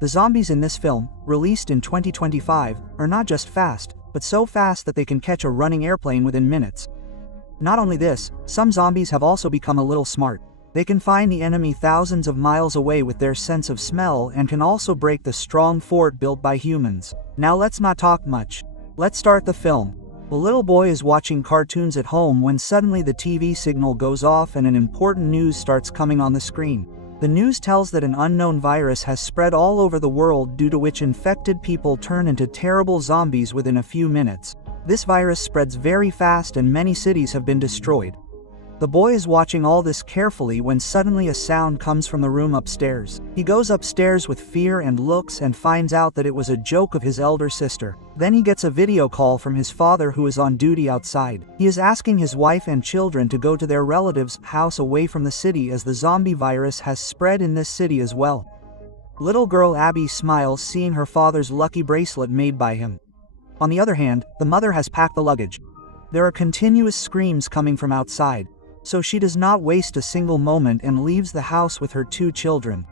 The zombies in this film, released in 2025, are not just fast, but so fast that they can catch a running airplane within minutes. Not only this, some zombies have also become a little smart. They can find the enemy thousands of miles away with their sense of smell and can also break the strong fort built by humans. Now let's not talk much. Let's start the film. A little boy is watching cartoons at home when suddenly the TV signal goes off and an important news starts coming on the screen. The news tells that an unknown virus has spread all over the world, due to which infected people turn into terrible zombies within a few minutes. This virus spreads very fast and many cities have been destroyed. The boy is watching all this carefully when suddenly a sound comes from the room upstairs. He goes upstairs with fear and looks and finds out that it was a joke of his elder sister. Then he gets a video call from his father, who is on duty outside. He is asking his wife and children to go to their relative's house away from the city, as the zombie virus has spread in this city as well. Little girl Abby smiles seeing her father's lucky bracelet made by him. On the other hand, the mother has packed the luggage. There are continuous screams coming from outside, so she does not waste a single moment and leaves the house with her 2 children.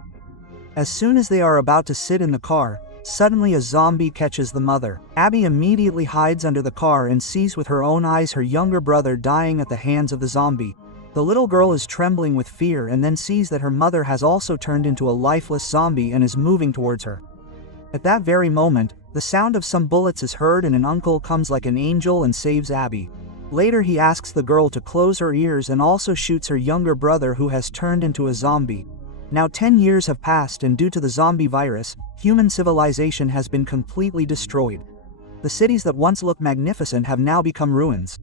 As soon as they are about to sit in the car, suddenly a zombie catches the mother. Abby immediately hides under the car and sees with her own eyes her younger brother dying at the hands of the zombie. The little girl is trembling with fear and then sees that her mother has also turned into a lifeless zombie and is moving towards her. At that very moment, the sound of some bullets is heard and an uncle comes like an angel and saves Abby. Later he asks the girl to close her ears and also shoots her younger brother, who has turned into a zombie. Now 10 years have passed, and due to the zombie virus, human civilization has been completely destroyed. The cities that once looked magnificent have now become ruins.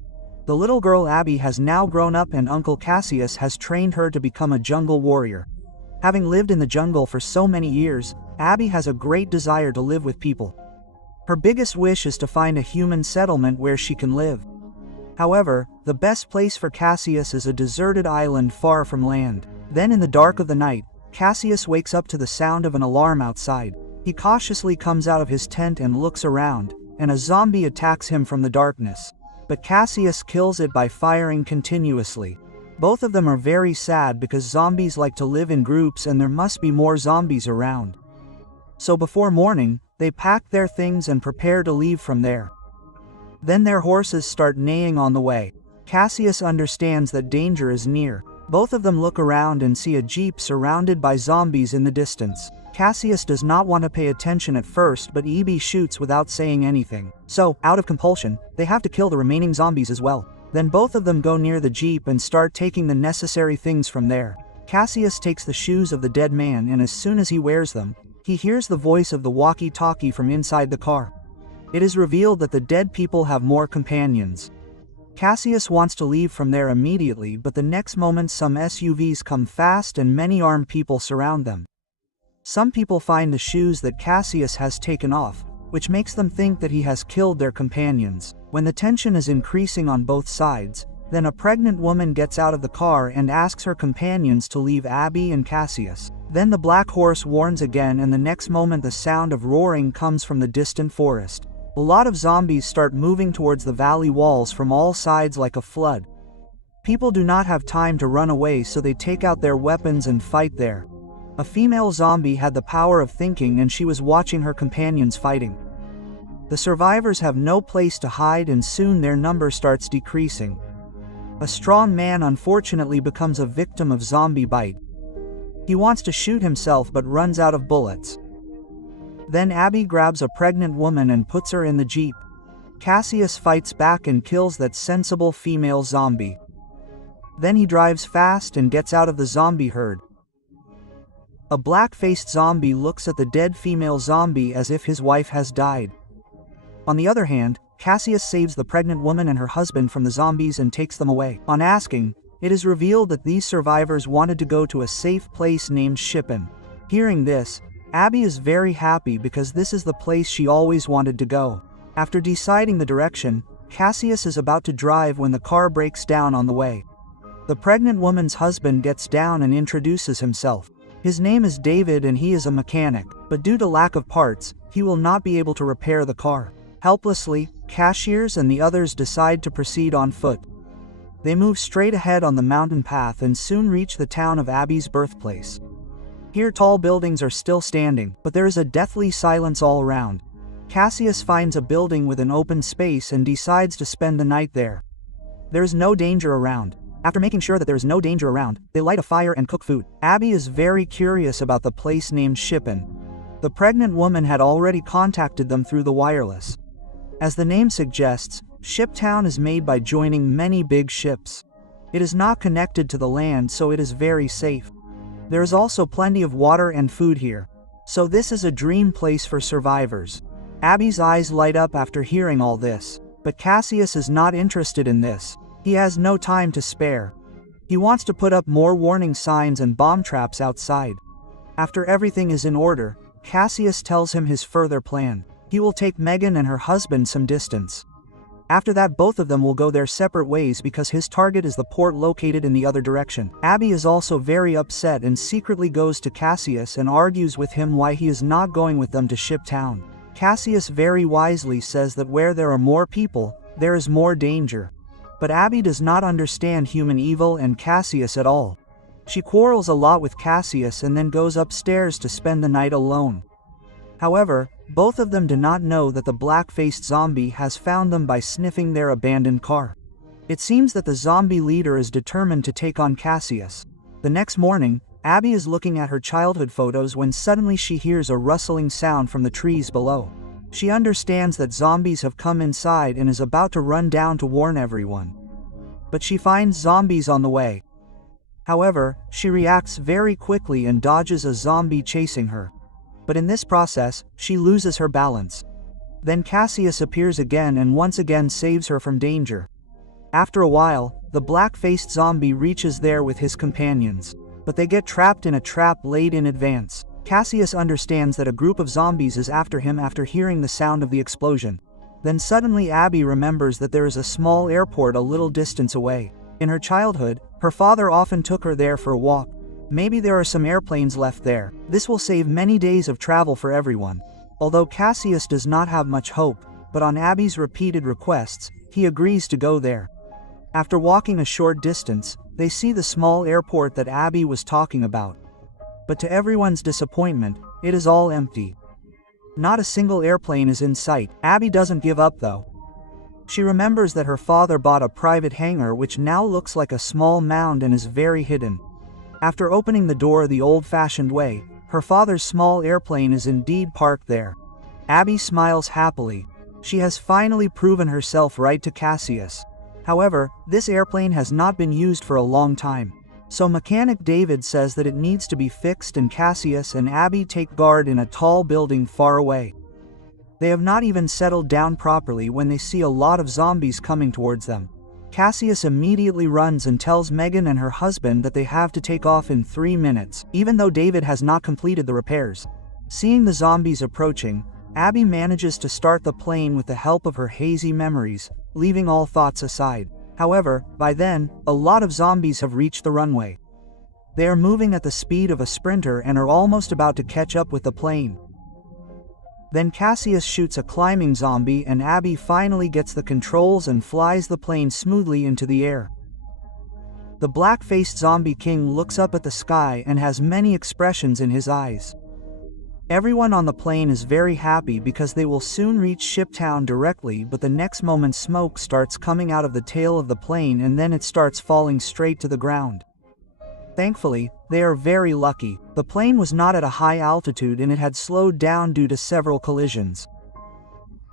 The little girl Abby has now grown up and Uncle Cassius has trained her to become a jungle warrior. Having lived in the jungle for so many years, Abby has a great desire to live with people. Her biggest wish is to find a human settlement where she can live. However, the best place for Cassius is a deserted island far from land. Then in the dark of the night, Cassius wakes up to the sound of an alarm outside. He cautiously comes out of his tent and looks around, and a zombie attacks him from the darkness. But Cassius kills it by firing continuously. Both of them are very sad because zombies like to live in groups and there must be more zombies around. So before morning, they pack their things and prepare to leave from there. Then their horses start neighing on the way. Cassius understands that danger is near. Both of them look around and see a jeep surrounded by zombies in the distance. Cassius does not want to pay attention at first, but Abby shoots without saying anything. So, out of compulsion, they have to kill the remaining zombies as well. Then both of them go near the jeep and start taking the necessary things from there. Cassius takes the shoes of the dead man, and as soon as he wears them, he hears the voice of the walkie-talkie from inside the car. It is revealed that the dead people have more companions. Cassius wants to leave from there immediately, but the next moment some SUVs come fast and many armed people surround them. Some people find the shoes that Cassius has taken off, which makes them think that he has killed their companions. When the tension is increasing on both sides, then a pregnant woman gets out of the car and asks her companions to leave Abby and Cassius. Then the black horse warns again, and the next moment the sound of roaring comes from the distant forest. A lot of zombies start moving towards the valley walls from all sides like a flood. People do not have time to run away, so they take out their weapons and fight there. A female zombie had the power of thinking and she was watching her companions fighting. The survivors have no place to hide and soon their number starts decreasing. A strong man unfortunately becomes a victim of zombie bite. He wants to shoot himself but runs out of bullets. Then Abby grabs a pregnant woman and puts her in the jeep. Cassius fights back and kills that sensible female zombie. Then he drives fast and gets out of the zombie herd. A black-faced zombie looks at the dead female zombie as if his wife has died. On the other hand, Cassius saves the pregnant woman and her husband from the zombies and takes them away. On asking, it is revealed that these survivors wanted to go to a safe place named Shippen. Hearing this, Abby is very happy because this is the place she always wanted to go. After deciding the direction, Cassius is about to drive when the car breaks down on the way. The pregnant woman's husband gets down and introduces himself. His name is David and he is a mechanic, but due to lack of parts, he will not be able to repair the car. Helplessly, Cassius and the others decide to proceed on foot. They move straight ahead on the mountain path and soon reach the town of Abby's birthplace. Here tall buildings are still standing, but there is a deathly silence all around. Cassius finds a building with an open space and decides to spend the night there. There is no danger around. After making sure that there is no danger around, they light a fire and cook food. Abby is very curious about the place named Shippin. The pregnant woman had already contacted them through the wireless. As the name suggests, Shiptown is made by joining many big ships. It is not connected to the land, so it is very safe. There is also plenty of water and food here. So this is a dream place for survivors. Abby's eyes light up after hearing all this. But Cassius is not interested in this. He has no time to spare. He wants to put up more warning signs and bomb traps outside. After everything is in order, Cassius tells him his further plan. He will take Megan and her husband some distance. After that, both of them will go their separate ways because his target is the port located in the other direction. Abby is also very upset and secretly goes to Cassius and argues with him why he is not going with them to Shiptown. Cassius very wisely says that where there are more people, there is more danger. But Abby does not understand human evil and Cassius at all. She quarrels a lot with Cassius and then goes upstairs to spend the night alone. However, both of them do not know that the black-faced zombie has found them by sniffing their abandoned car. It seems that the zombie leader is determined to take on Cassius. The next morning, Abby is looking at her childhood photos when suddenly she hears a rustling sound from the trees below. She understands that zombies have come inside and is about to run down to warn everyone. But she finds zombies on the way. However, she reacts very quickly and dodges a zombie chasing her. But in this process, she loses her balance. Then Cassius appears again and once again saves her from danger. After a while, the black-faced zombie reaches there with his companions. But they get trapped in a trap laid in advance. Cassius understands that a group of zombies is after him after hearing the sound of the explosion. Then suddenly Abby remembers that there is a small airport a little distance away. In her childhood, her father often took her there for a walk. Maybe there are some airplanes left there. This will save many days of travel for everyone. Although Cassius does not have much hope, but on Abby's repeated requests, he agrees to go there. After walking a short distance, they see the small airport that Abby was talking about. But to everyone's disappointment, it is all empty. Not a single airplane is in sight. Abby doesn't give up though. She remembers that her father bought a private hangar which now looks like a small mound and is very hidden. After opening the door the old-fashioned way, her father's small airplane is indeed parked there. Abby smiles happily. She has finally proven herself right to Cassius. However, this airplane has not been used for a long time. So mechanic David says that it needs to be fixed and Cassius and Abby take guard in a tall building far away. They have not even settled down properly when they see a lot of zombies coming towards them. Cassius immediately runs and tells Megan and her husband that they have to take off in 3 minutes, even though David has not completed the repairs. Seeing the zombies approaching, Abby manages to start the plane with the help of her hazy memories, leaving all thoughts aside. However, by then, a lot of zombies have reached the runway. They are moving at the speed of a sprinter and are almost about to catch up with the plane. Then Cassius shoots a climbing zombie and Abby finally gets the controls and flies the plane smoothly into the air. The black-faced zombie king looks up at the sky and has many expressions in his eyes. Everyone on the plane is very happy because they will soon reach Shiptown directly, but the next moment smoke starts coming out of the tail of the plane and then it starts falling straight to the ground. Thankfully, they are very lucky. The plane was not at a high altitude and it had slowed down due to several collisions.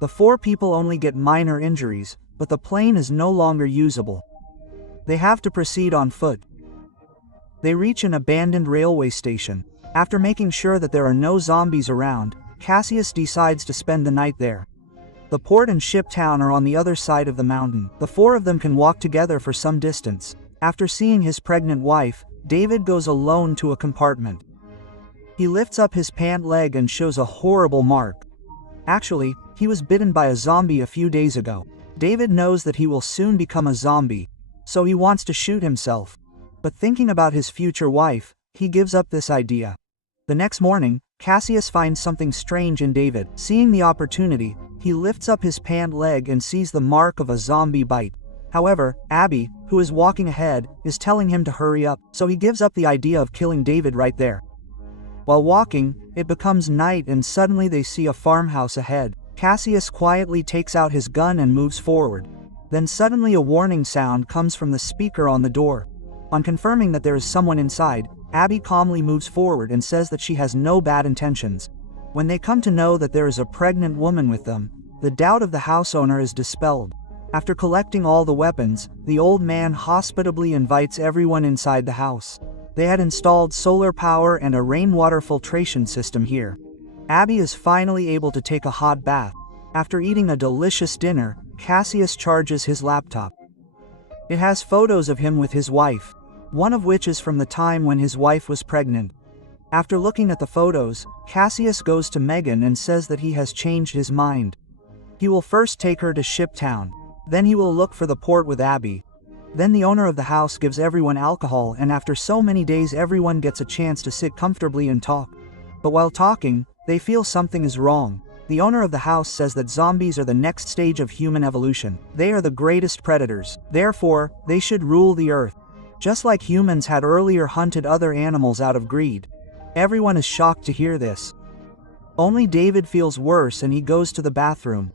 The 4 people only get minor injuries, but the plane is no longer usable. They have to proceed on foot. They reach an abandoned railway station. After making sure that there are no zombies around, Cassius decides to spend the night there. The port and Shiptown are on the other side of the mountain. The 4 of them can walk together for some distance. After seeing his pregnant wife, David goes alone to a compartment. He lifts up his pant leg and shows a horrible mark. Actually, he was bitten by a zombie a few days ago. David knows that he will soon become a zombie, so he wants to shoot himself. But thinking about his future wife, he gives up this idea. The next morning, Cassius finds something strange in David. Seeing the opportunity, he lifts up his pant leg and sees the mark of a zombie bite. However, Abby, who is walking ahead, is telling him to hurry up, so he gives up the idea of killing David right there. While walking, it becomes night and suddenly they see a farmhouse ahead. Cassius quietly takes out his gun and moves forward. Then suddenly a warning sound comes from the speaker on the door. On confirming that there is someone inside, Abby calmly moves forward and says that she has no bad intentions. When they come to know that there is a pregnant woman with them, the doubt of the house owner is dispelled. After collecting all the weapons, the old man hospitably invites everyone inside the house. They had installed solar power and a rainwater filtration system here. Abby is finally able to take a hot bath. After eating a delicious dinner, Cassius charges his laptop. It has photos of him with his wife, one of which is from the time when his wife was pregnant. After looking at the photos, Cassius goes to Megan and says that he has changed his mind. He will first take her to Shiptown. Then he will look for the port with Abby. Then the owner of the house gives everyone alcohol, and after so many days everyone gets a chance to sit comfortably and talk. But while talking, they feel something is wrong. The owner of the house says that zombies are the next stage of human evolution. They are the greatest predators. Therefore, they should rule the earth. Just like humans had earlier hunted other animals out of greed. Everyone is shocked to hear this. Only David feels worse and he goes to the bathroom.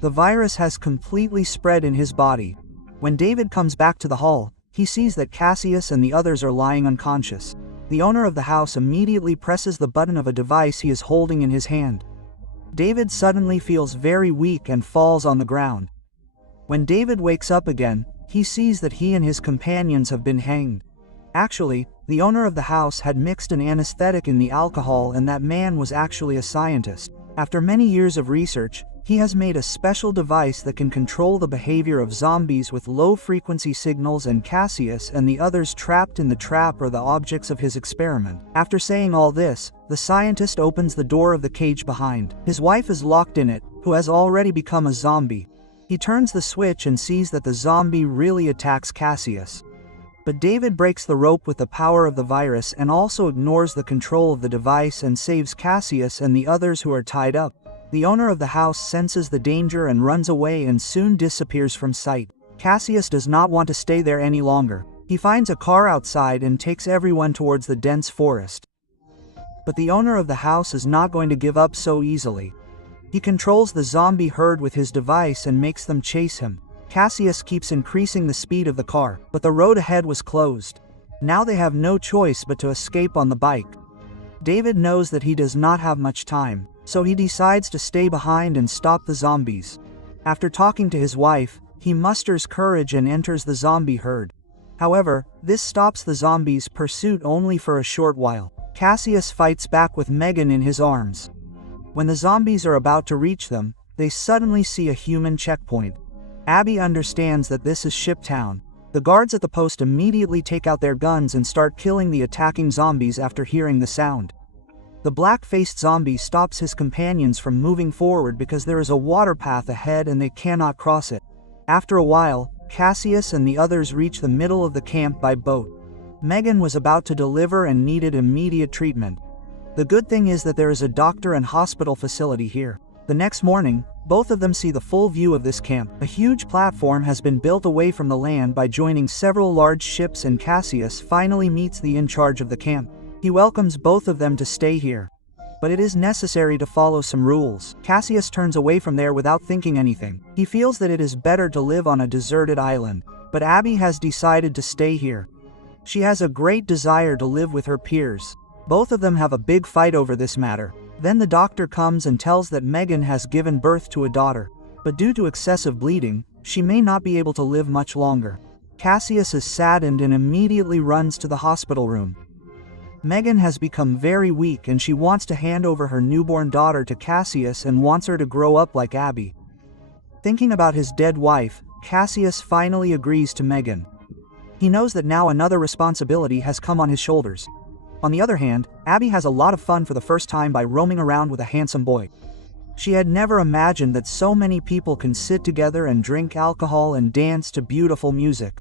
The virus has completely spread in his body. When David comes back to the hall, he sees that Cassius and the others are lying unconscious. The owner of the house immediately presses the button of a device he is holding in his hand. David suddenly feels very weak and falls on the ground. When David wakes up again, he sees that he and his companions have been hanged. Actually, the owner of the house had mixed an anesthetic in the alcohol, and that man was actually a scientist. After many years of research, he has made a special device that can control the behavior of zombies with low-frequency signals, and Cassius and the others trapped in the trap are the objects of his experiment. After saying all this, the scientist opens the door of the cage behind. His wife is locked in it, who has already become a zombie. He turns the switch and sees that the zombie really attacks Cassius. But David breaks the rope with the power of the virus and also ignores the control of the device and saves Cassius and the others who are tied up. The owner of the house senses the danger and runs away and soon disappears from sight. Cassius does not want to stay there any longer. He finds a car outside and takes everyone towards the dense forest. But the owner of the house is not going to give up so easily. He controls the zombie herd with his device and makes them chase him. Cassius keeps increasing the speed of the car, but the road ahead was closed. Now they have no choice but to escape on the bike. David knows that he does not have much time, so he decides to stay behind and stop the zombies. After talking to his wife, he musters courage and enters the zombie herd. However, this stops the zombies' pursuit only for a short while. Cassius fights back with Megan in his arms. When the zombies are about to reach them, they suddenly see a human checkpoint. Abby understands that this is Shiptown. The guards at the post immediately take out their guns and start killing the attacking zombies after hearing the sound. The black-faced zombie stops his companions from moving forward because there is a water path ahead and they cannot cross it. After a while, Cassius and the others reach the middle of the camp by boat. Megan was about to deliver and needed immediate treatment. The good thing is that there is a doctor and hospital facility here. The next morning, both of them see the full view of this camp. A huge platform has been built away from the land by joining several large ships, and Cassius finally meets the in charge of the camp. He welcomes both of them to stay here. But it is necessary to follow some rules. Cassius turns away from there without thinking anything. He feels that it is better to live on a deserted island. But Abby has decided to stay here. She has a great desire to live with her peers. Both of them have a big fight over this matter. Then the doctor comes and tells that Megan has given birth to a daughter. But due to excessive bleeding, she may not be able to live much longer. Cassius is saddened and immediately runs to the hospital room. Megan has become very weak and she wants to hand over her newborn daughter to Cassius and wants her to grow up like Abby. Thinking about his dead wife, Cassius finally agrees to Megan. He knows that now another responsibility has come on his shoulders. On the other hand, Abby has a lot of fun for the first time by roaming around with a handsome boy. She had never imagined that so many people can sit together and drink alcohol and dance to beautiful music.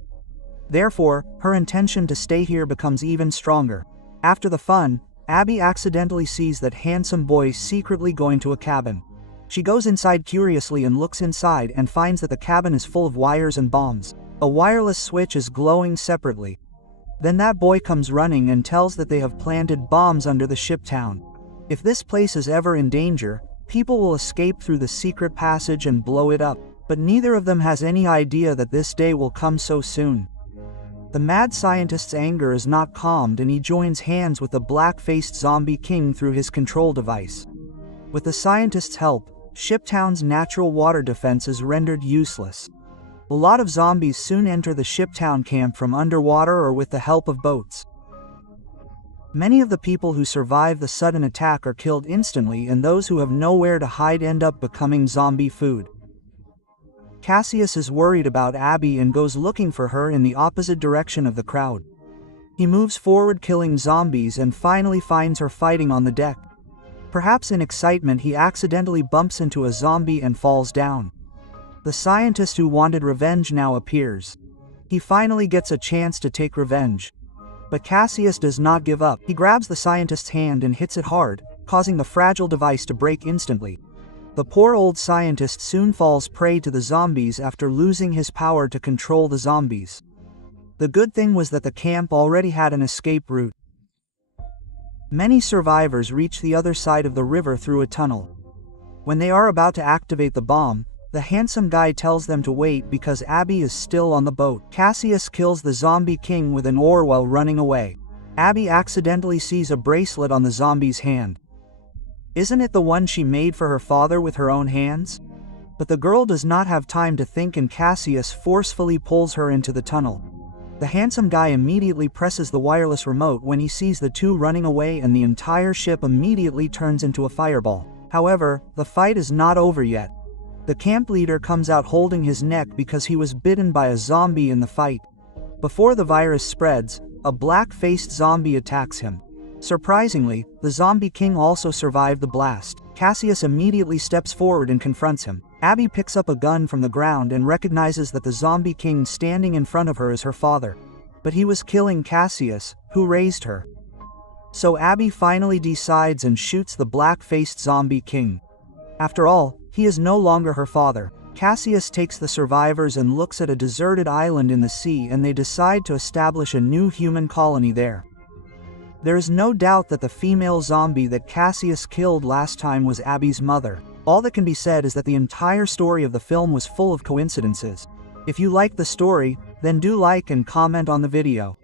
Therefore, her intention to stay here becomes even stronger. After the fun, Abby accidentally sees that handsome boy secretly going to a cabin. She goes inside curiously and looks inside and finds that the cabin is full of wires and bombs. A wireless switch is glowing separately. Then that boy comes running and tells that they have planted bombs under the ship town. If this place is ever in danger, people will escape through the secret passage and blow it up, but neither of them has any idea that this day will come so soon. The mad scientist's anger is not calmed and he joins hands with the black-faced zombie king through his control device. With the scientist's help, Shiptown's natural water defense is rendered useless. A lot of zombies soon enter the Shiptown camp from underwater or with the help of boats. Many of the people who survive the sudden attack are killed instantly, and those who have nowhere to hide end up becoming zombie food. Cassius is worried about Abby and goes looking for her in the opposite direction of the crowd. He moves forward killing zombies and finally finds her fighting on the deck. Perhaps in excitement he accidentally bumps into a zombie and falls down. The scientist who wanted revenge now appears. He finally gets a chance to take revenge. But Cassius does not give up. He grabs the scientist's hand and hits it hard, causing the fragile device to break instantly. The poor old scientist soon falls prey to the zombies after losing his power to control the zombies. The good thing was that the camp already had an escape route. Many survivors reach the other side of the river through a tunnel. When they are about to activate the bomb, the handsome guy tells them to wait because Abby is still on the boat. Cassius kills the zombie king with an oar while running away. Abby accidentally sees a bracelet on the zombie's hand. Isn't it the one she made for her father with her own hands? But the girl does not have time to think and Cassius forcefully pulls her into the tunnel. The handsome guy immediately presses the wireless remote when he sees the two running away and the entire ship immediately turns into a fireball. However, the fight is not over yet. The camp leader comes out holding his neck because he was bitten by a zombie in the fight. Before the virus spreads, a black-faced zombie attacks him. Surprisingly, the zombie king also survived the blast. Cassius immediately steps forward and confronts him. Abby picks up a gun from the ground and recognizes that the zombie king standing in front of her is her father. But he was killing Cassius, who raised her. So Abby finally decides and shoots the black-faced zombie king. After all, he is no longer her father. Cassius takes the survivors and looks at a deserted island in the sea, and they decide to establish a new human colony there. There is no doubt that the female zombie that Cassius killed last time was Abby's mother. All that can be said is that the entire story of the film was full of coincidences. If you like the story, then do like and comment on the video.